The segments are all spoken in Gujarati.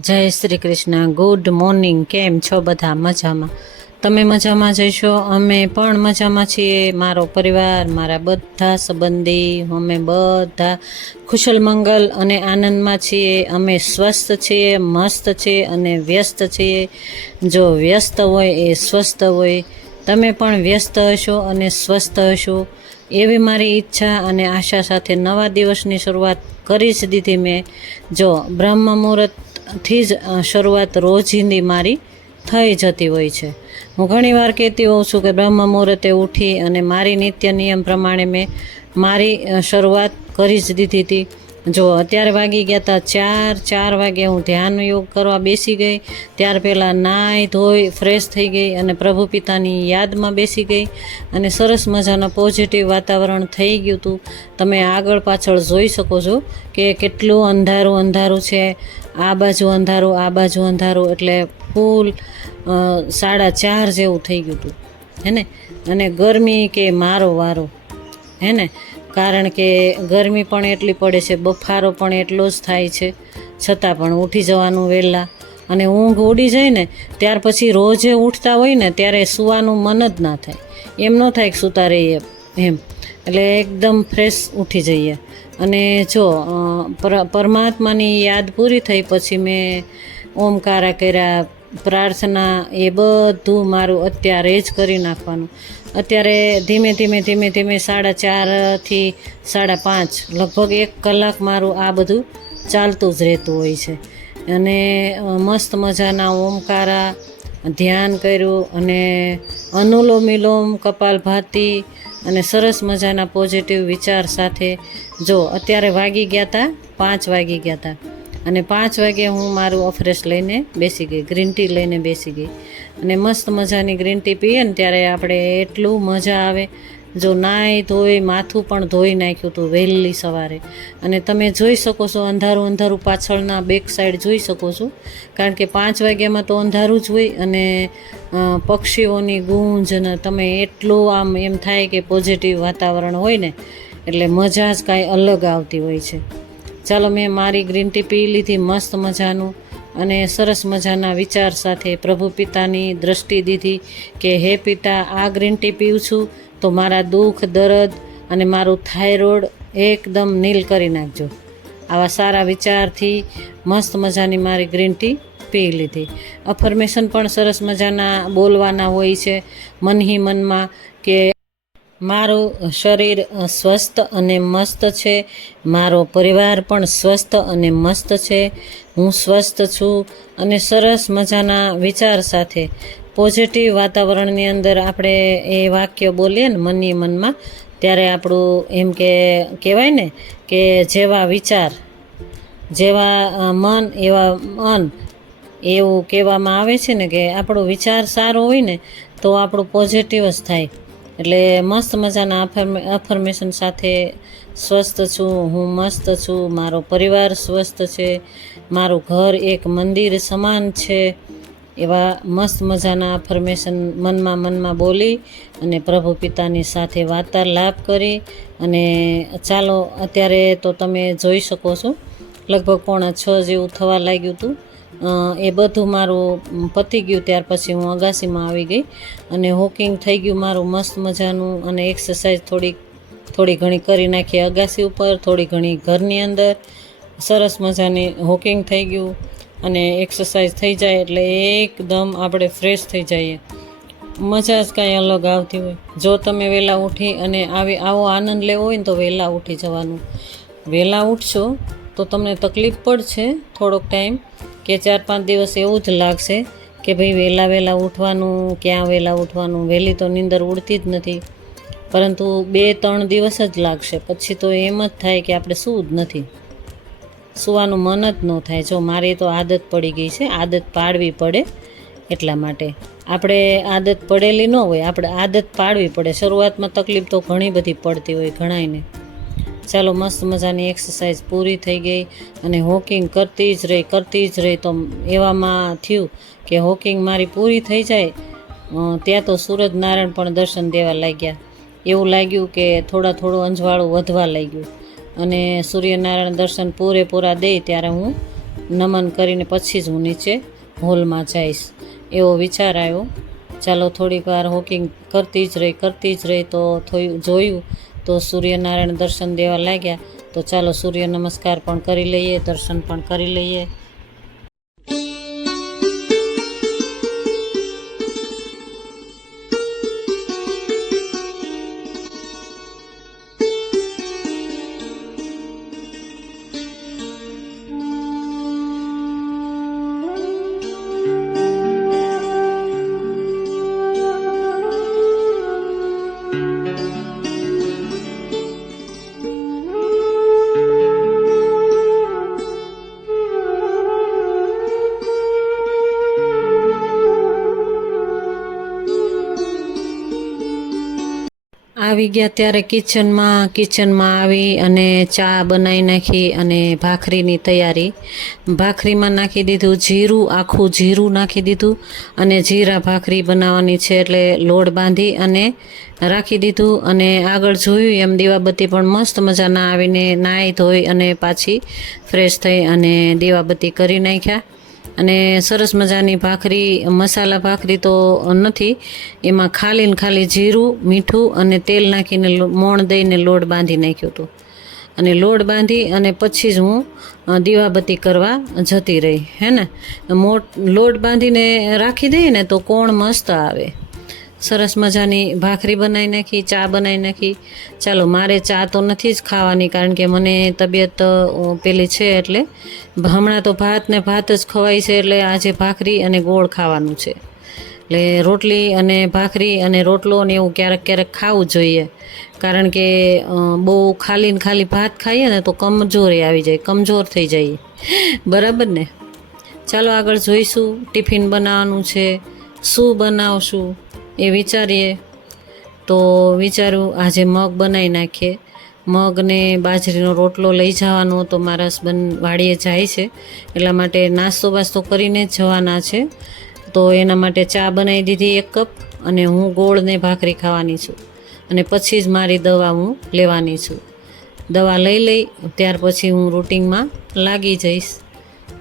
જય શ્રી કૃષ્ણ. Good morning. કેમ છો બધા? મજામાં? તમે મજામાં જઈશો, અમે પણ મજામાં છીએ. મારો પરિવાર, મારા બધા સંબંધી, અમે બધા કુશલ મંગલ અને આનંદમાં છીએ. અમે સ્વસ્થ છીએ, મસ્ત છીએ અને વ્યસ્ત છીએ. જો વ્યસ્ત હોય એ સ્વસ્થ હોય. તમે પણ વ્યસ્ત હશો અને સ્વસ્થ હશો એવી મારી ઈચ્છા અને આશા સાથે નવા દિવસની શરૂઆત કરી જ દીધી મેં. જો બ્રહ્મ મુહૂર્તથી જ શરૂઆત રોજિંદી મારી થઈ જતી હોય છે. હું ઘણીવાર કહેતી હોઉં છું કે બ્રહ્મ મુહૂર્તે ઉઠી અને મારી નિત્ય નિયમ પ્રમાણે મેં મારી શરૂઆત કરી જ દીધી હતી. જો અત્યારે વાગી ગયા હતા 4 વાગે હું ધ્યાન યોગ કરવા બેસી ગઈ. ત્યાર પહેલાં નાહી ધોઈ ફ્રેશ થઈ ગઈ અને પ્રભુ પિતાની યાદમાં બેસી ગઈ અને સરસ મજાનું પોઝિટિવ વાતાવરણ થઈ ગયું હતું. તમે આગળ પાછળ જોઈ શકો છો કે કેટલું અંધારું અંધારું છે. આ બાજુ અંધારું, આ બાજુ અંધારું, એટલે ફૂલ 4:30 જેવું થઈ ગયું હતું હે ને. અને ગરમી કે મારો વારો હે ને, કારણ કે ગરમી પણ એટલી પડે છે, બફારો પણ એટલો જ થાય છે, છતાં પણ ઉઠી જવાનું વહેલા. અને ઊંઘ ઉડી જાય ને ત્યાર પછી રોજે ઉઠતા હોય ને ત્યારે સૂવાનું મન જ ના થાય. એમ ન થાય કે સૂતા રહીએ એમ. એટલે એકદમ ફ્રેશ ઉઠી જઈએ. અને જો પરમાત્માની યાદ પૂરી થઈ પછી મેં ઓમકારા કર્યા, પ્રાર્થના, એ બધું મારું અત્યારે જ કરી નાખવાનું. અત્યારે ધીમે ધીમે 4:30 થી 5:30 લગભગ 1 કલાક મારું આ બધું ચાલતું જ રહેતું હોય છે. અને મસ્ત મજાના ઓમકારા, ધ્યાન કર્યું અને અનુલોમ વિલોમ, કપાલભાતિ અને સરસ મજાના પોઝિટિવ વિચાર સાથે. જો અત્યારે વાગી ગયા હતા 5 વાગી ગયા હતા અને 5 વાગે હું મારું અફરેશ લઈને બેસી ગઈ, ગ્રીન ટી લઈને બેસી ગઈ. અને મસ્ત મજાની ગ્રીન ટી પીએ ને ત્યારે આપણે એટલું મજા આવે. જો નાહી ધોઈ માથું પણ ધોઈ નાખ્યું હતું વહેલી સવારે. અને તમે જોઈ શકો છો અંધારું અંધારું પાછળના બેક સાઈડ જોઈ શકો છો, કારણ કે 5 વાગ્યામાં તો અંધારું જ હોય. અને પક્ષીઓની ગૂંજ ને તમે એટલું આમ એમ થાય કે પોઝિટિવ વાતાવરણ હોય ને એટલે મજા જ કાંઈ અલગ આવતી હોય છે. ચાલો, મેં મારી ગ્રીન ટી પી લીધી મસ્ત મજાનું અને સરસ મજાના વિચાર સાથે પ્રભુ પિતાની દ્રષ્ટિ દીધી કે હે પિતા, આ ગ્રીન ટી પીવું છું તો મારા દુઃખ દર્દ અને મારું થાઇરોઇડ એકદમ નીલ કરી નાખજો. આવા સારા વિચારથી મસ્ત મજાની મારી ગ્રીન ટી પી લીધી. અફર્મેશન પણ સરસ મજાના બોલવાના હોય છે મનહી મનમાં કે મારું શરીર સ્વસ્થ અને મસ્ત છે, મારો પરિવાર પણ સ્વસ્થ અને મસ્ત છે, હું સ્વસ્થ છું. અને સરસ મજાના વિચાર સાથે પોઝિટિવ વાતાવરણની અંદર આપણે એ વાક્ય બોલીએ ને મનની મનમાં, ત્યારે આપણું એમ કે કહેવાય ને કે જેવા વિચાર જેવા મન એવા મન, એવું કહેવામાં આવે છે ને કે આપણો વિચાર સારો હોય ને તો આપણું પોઝિટિવ જ થાય. એટલે મસ્ત મજાના અફર્મેશન સાથે સ્વસ્થ છું, હું મસ્ત છું, મારો પરિવાર સ્વસ્થ છે, મારું ઘર એક મંદિર સમાન છે, એવા મસ્ત મજાના અફર્મેશન મનમાં બોલી અને પ્રભુ પિતાની સાથે વાર્તાલાપ કરી. અને ચાલો, અત્યારે તો તમે જોઈ શકો છો લગભગ 5:45 જેવું થવા લાગ્યું હતું. એ બધું મારું પતી ગયું ત્યાર પછી હું અગાસીમાં આવી ગઈ અને વોકિંગ થઈ ગયું મારું મસ્ત મજાનું. અને એક્સરસાઇઝ થોડી ઘણી કરી નાખી અગાસી ઉપર, થોડી ઘણી ઘરની અંદર. સરસ મજાની વોકિંગ થઈ ગયું અને એક્સરસાઇઝ થઈ જાય એટલે એકદમ આપણે ફ્રેશ થઈ જઈએ. મજા જ કાંઈ અલગ આવતી હોય. જો તમે વહેલા ઉઠી અને આવો આનંદ લેવો હોય ને તો વહેલા ઉઠી જવાનું. વહેલા ઉઠશો તો તમને તકલીફ પડશે થોડોક ટાઈમ, કે 4-5 દિવસ એવું જ લાગશે કે ભાઈ વહેલા ઉઠવાનું, ક્યાં વહેલા ઉઠવાનું, વહેલી તો નીંદર ઉડતી જ નથી. પરંતુ 2-3 દિવસ જ લાગશે, પછી તો એમ જ થાય કે આપણે સૂવું જ નથી, સૂવાનું મન જ ન થાય. જો મારી તો આદત પડી ગઈ છે, આદત પાડવી પડે. એટલા માટે આપણે આદત પડેલી ન હોય, આપણે આદત પાડવી પડે. શરૂઆતમાં તકલીફ તો ઘણી બધી પડતી હોય ઘણાયને. ચાલો, મસ્ત મજાની એક્સરસાઇઝ પૂરી થઈ ગઈ અને વોકિંગ કરતી જ રહી. તો એવામાં થયું કે વોકિંગ મારી પૂરી થઈ જાય ત્યાં તો સૂરજનારાયણ પણ દર્શન દેવા લાગ્યા. એવું લાગ્યું કે થોડું અંજવાળું વધવા લાગ્યું. અને સૂર્યનારાયણ દર્શન પૂરેપૂરા દઈ ત્યારે હું નમન કરીને પછી જ હું નીચે હોલમાં જઈશ એવો વિચાર આવ્યો. ચાલો થોડીક વાર વોકિંગ કરતી જ રહી તો થોડું જોયું તો સૂર્યનારાયણ દર્શન દેવા લાગ્યા. તો ચાલો સૂર્ય નમસ્કાર પણ કરી લઈએ, દર્શન પણ કરી લઈએ. આવી ગયા ત્યારે કિચનમાં આવી અને ચા બનાવી નાખી અને ભાખરીની તૈયારી. ભાખરીમાં નાખી દીધું જીરું, આખું જીરું નાખી દીધું અને જીરા ભાખરી બનાવવાની છે એટલે લોટ બાંધી અને રાખી દીધું. અને આગળ જોયું એમ દીવાબત્તી પણ મસ્ત મજાના આવીને નાહી ધોઈ અને પાછી ફ્રેશ થઈ અને દીવાબત્તી કરી નાખ્યા. અને સરસ મજાની ભાખરી, મસાલા ભાખરી તો નથી, એમાં ખાલી જીરું, મીઠું અને તેલ નાખીને મોણ દઈને લોટ બાંધી નાખ્યો હતો. અને લોટ બાંધી અને પછી જ હું દીવાબત્તી કરવા જતી રહી. હે ને, લોટ બાંધીને રાખી દઈએ ને તો કોણ મસ્ત આવે. સરસ મજાની ભાખરી બનાવી નાખી, ચા બનાવી નાખી. ચાલો, મારે ચા તો નથી જ ખાવાની કારણ કે મને તબિયત પેલી છે એટલે હમણાં તો ભાત જ ખવાય છે એટલે આજે ભાખરી અને ગોળ ખાવાનું છે. એટલે રોટલી અને ભાખરી અને રોટલો ને એવું ક્યારેક ખાવું જોઈએ કારણ કે બહુ ખાલી ભાત ખાઈએ ને તો કમજોરી આવી જાય, કમજોર થઈ જાય. બરાબર ને? ચાલો આગળ જોઈશું. ટિફિન બનાવવાનું છે, શું બનાવશું એ વિચારીએ. તો વિચારું આજે મગ બનાવી નાખીએ. મગને બાજરીનો રોટલો લઈ જવાનો તો મારા હસબન્ડ વાડીએ જાય છે એટલા માટે નાસ્તો બાસ્તો કરીને જ જવાના છે. તો એના માટે ચા બનાવી દીધી 1 કપ અને હું ગોળ ને ભાખરી ખાવાની છું. અને પછી જ મારી દવા હું લેવાની છું. દવા લઈ ત્યાર પછી હું રૂટિનમાં લાગી જઈશ.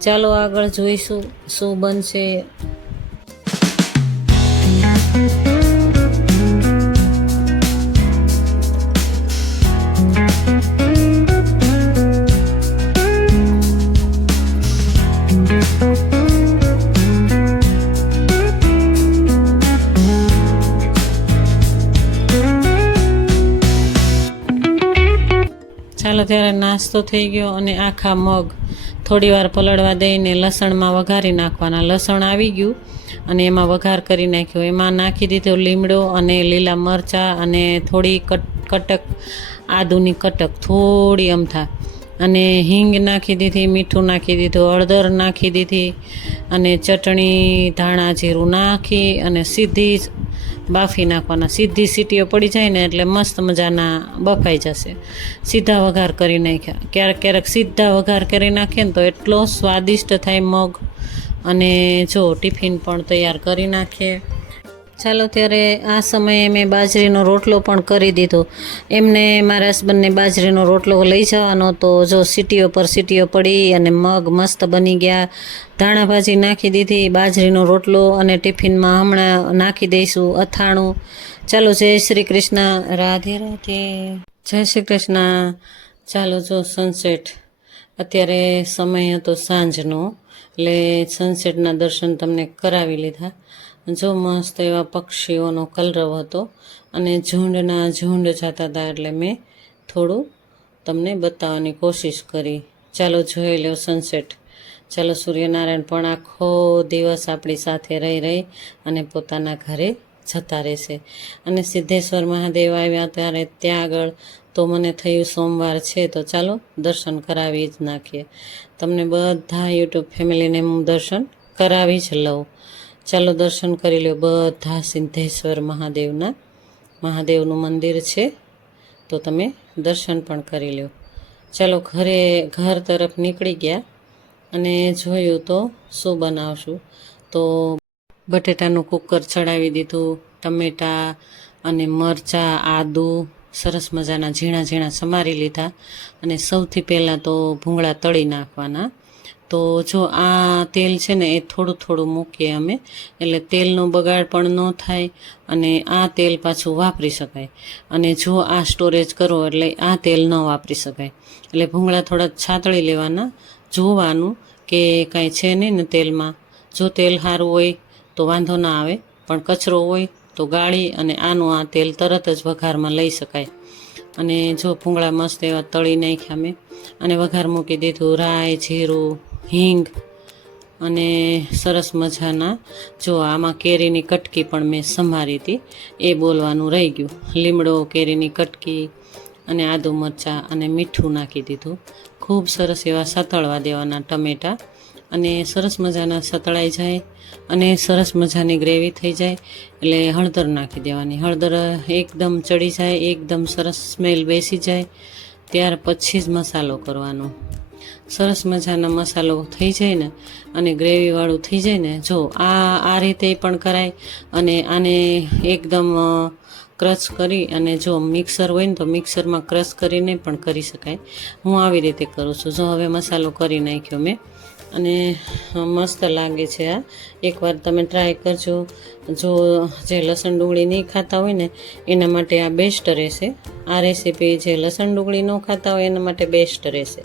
ચાલો આગળ જોઈશું શું બનશે. ચાલો ત્યારે નાસ્તો થઈ ગયો અને આખા મગ થોડી વાર પલળવા દઈને લસણમાં વઘારી નાખવાના. લસણ આવી ગયું અને એમાં વઘાર કરી નાખ્યો. એમાં નાખી દીધો લીમડો અને લીલા મરચાં અને થોડી કટક આદુની કટક થોડી અમથા અને હિંગ નાખી દીધી, મીઠું નાખી દીધું, હળદર નાખી દીધી અને ચટણી, ધાણા જીરું નાખી અને સીધી જ બાફી નાખવાના. સીધી સીટીઓ પડી જાય ને એટલે મસ્ત મજાના બફાઈ જશે. સીધા વઘાર કરી નાખ્યા. ક્યારેક સીધા વઘાર કરી નાખીએ ને તો એટલો સ્વાદિષ્ટ થાય મગ. અને જો ટિફિન પણ તૈયાર કરી નાખીએ. ચાલો ત્યારે આ સમયે મેં બાજરીનો રોટલો પણ કરી દીધો. એમને મારા હસબન્ડને બાજરીનો રોટલો લઈ જવાનો તો જો સીટીઓ પર સીટીઓ પડી અને મગ મસ્ત બની ગયા. ધાણા ભાજી નાખી દીધી, બાજરીનો રોટલો અને ટિફિનમાં હમણાં નાખી દઈશું અથાણું. ચાલો, જય શ્રી કૃષ્ણ. રાધે રાધે. જય શ્રી કૃષ્ણ. ચાલો જો સનસેટ, અત્યારે સમય હતો સાંજનો એટલે સનસેટના દર્શન તમને કરાવી લીધા. જો મસ્ત એવા પક્ષીઓનો કલરવ હતો અને ઝુંડના ઝુંડ જતા હતા એટલે મેં થોડું તમને બતાવવાની કોશિશ કરી. ચાલો જોઈ લો સનસેટ. ચાલો, સૂર્યનારાયણ પણ આખો દિવસ આપણી સાથે રહી અને પોતાના ઘરે જતા રહેશે. અને સિદ્ધેશ્વર મહાદેવ આવ્યા ત્યારે ત્યાં આગળ તો મને થયું સોમવાર છે તો ચાલો દર્શન કરાવી જ નાખીએ. તમને બધા યુટ્યુબ ફેમિલીને હું દર્શન કરાવી જ લઉં. ચાલો દર્શન કરી લો બધા સિદ્ધેશ્વર મહાદેવનું મંદિર છે તો તમે દર્શન પણ કરી લો. ચાલો ઘર તરફ નીકળી ગયા અને જોયું તો શું બનાવશું. તો બટેટાનું કુકર ચડાવી દીધું. ટમેટાં અને મરચાં, આદું સરસ મજાના ઝીણા સમારી લીધા અને સૌથી પહેલાં તો ભૂંગળા તળી નાખવાના. તો જો આ તેલ છે ને એ થોડું થોડું મૂકીએ અમે, એટલે તેલનો બગાડ પણ ન થાય અને આ તેલ પાછું વાપરી શકાય. અને જો આ સ્ટોરેજ કરો એટલે આ તેલ ન વાપરી શકાય. એટલે ભૂંગળા થોડા છાતળી લેવાના, જોવાનું કે કાંઈ છે નહીં ને તેલમાં. જો તેલ સારું હોય તો વાંધો ના આવે, પણ કચરો હોય તો ગાળી અને આનું આ તેલ તરત જ વઘારમાં લઈ શકાય. અને જો ભૂંગળા મસ્ત એવા તળી નાખ્યા મેં અને વઘાર મૂકી દીધું. રાઈ, જીરું, હિંગ અને સરસ મજાના જો આમાં કેરીની કટકી પણ મેં સંભાળી હતી, એ બોલવાનું રહી ગયું. લીમડો, કેરીની કટકી અને આદુ મરચાં અને મીઠું નાખી દીધું. ખૂબ સરસ એવા સતળવા દેવાના ટમેટાં અને સરસ મજાના સતળાઈ જાય અને સરસ મજાની ગ્રેવી થઈ જાય એટલે હળદર નાખી દેવાની. હળદર એકદમ ચડી જાય, એકદમ સરસ સ્મેલ બેસી જાય, ત્યાર પછી જ મસાલો કરવાનો. સરસ મજાનો મસાલો થઈ જાય ને અને ગ્રેવીવાળું થઈ જાય ને, જો આ રીતે પણ કરાય અને આને એકદમ ક્રશ કરી અને જો મિક્સર હોય ને તો મિક્સરમાં ક્રશ કરીને પણ કરી શકાય. હું આવી રીતે કરું છું. જો હવે મસાલો કરી નાખ્યો મેં અને મસ્ત લાગે છે આ. એકવાર તમે ટ્રાય કરજો. જો જે લસણ ડુંગળી નહીં ખાતા હોય ને એના માટે આ બેસ્ટ રહેશે. આ રેસીપી જે લસણ ડુંગળી ન ખાતા હોય એના માટે બેસ્ટ રહેશે.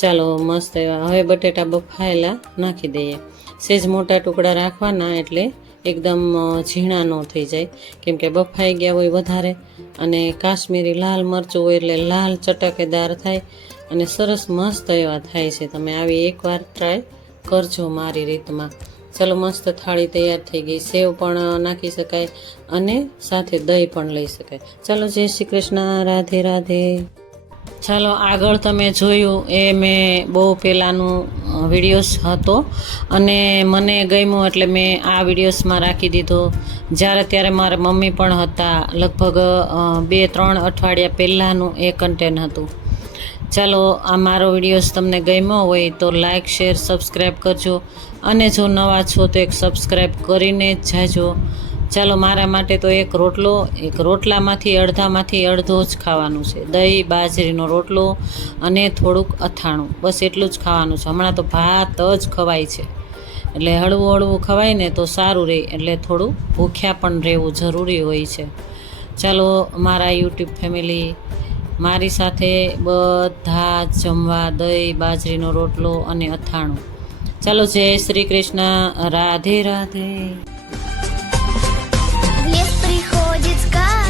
ચાલો મસ્ત એવા હવે બટેટા બફાયેલા નાખી દઈએ. સેજ મોટા ટુકડા રાખવાના એટલે એકદમ ઝીણા ન થઈ જાય, કેમ કે બફાઈ ગયા હોય વધારે. અને કાશ્મીરી લાલ મરચું હોય એટલે લાલ ચટકેદાર થાય અને સરસ મસ્ત એવા થાય છે. તમે આવી એકવાર ટ્રાય કરજો મારી રીતમાં. ચાલો મસ્ત થાળી તૈયાર થઈ ગઈ. સેવ પણ નાખી શકાય અને સાથે દહીં પણ લઈ શકાય. ચાલો જય શ્રી કૃષ્ણ, રાધે રાધે. ચાલો આગળ તમે જોયું એ મેં બહુ પહેલાંનું વિડીયોઝ હતો અને મને ગમ્યું એટલે મેં આ વિડીયોઝમાં રાખી દીધો. જ્યારે ત્યારે મારા મમ્મી પણ હતા, લગભગ 2-3 અઠવાડિયા પહેલાંનું એ કન્ટેન્ટ હતું. ચાલો આ મારો વિડીયોઝ તમને ગમ્યો હોય તો લાઇક, શેર, સબસ્ક્રાઈબ કરજો અને જો નવા છો તો એક સબસ્ક્રાઈબ કરીને જ જાજો. ચાલો મારા માટે તો એક રોટલામાંથી અડધો જ ખાવાનું છે. દહીં, બાજરીનો રોટલો અને થોડુંક અથાણું, બસ એટલું જ ખાવાનું છે. હમણાં તો ભાત જ ખવાય છે એટલે હળવું હળવું ખવાય ને તો સારું રહે, એટલે થોડું ભૂખ્યા પણ રહેવું જરૂરી હોય છે. ચાલો મારા યુટ્યુબ ફેમિલી, મારી સાથે બધા જમવા દહીં, બાજરીનો રોટલો અને અથાણું. ચાલો જય શ્રી કૃષ્ણ, રાધે રાધે. В лес приходит сказка.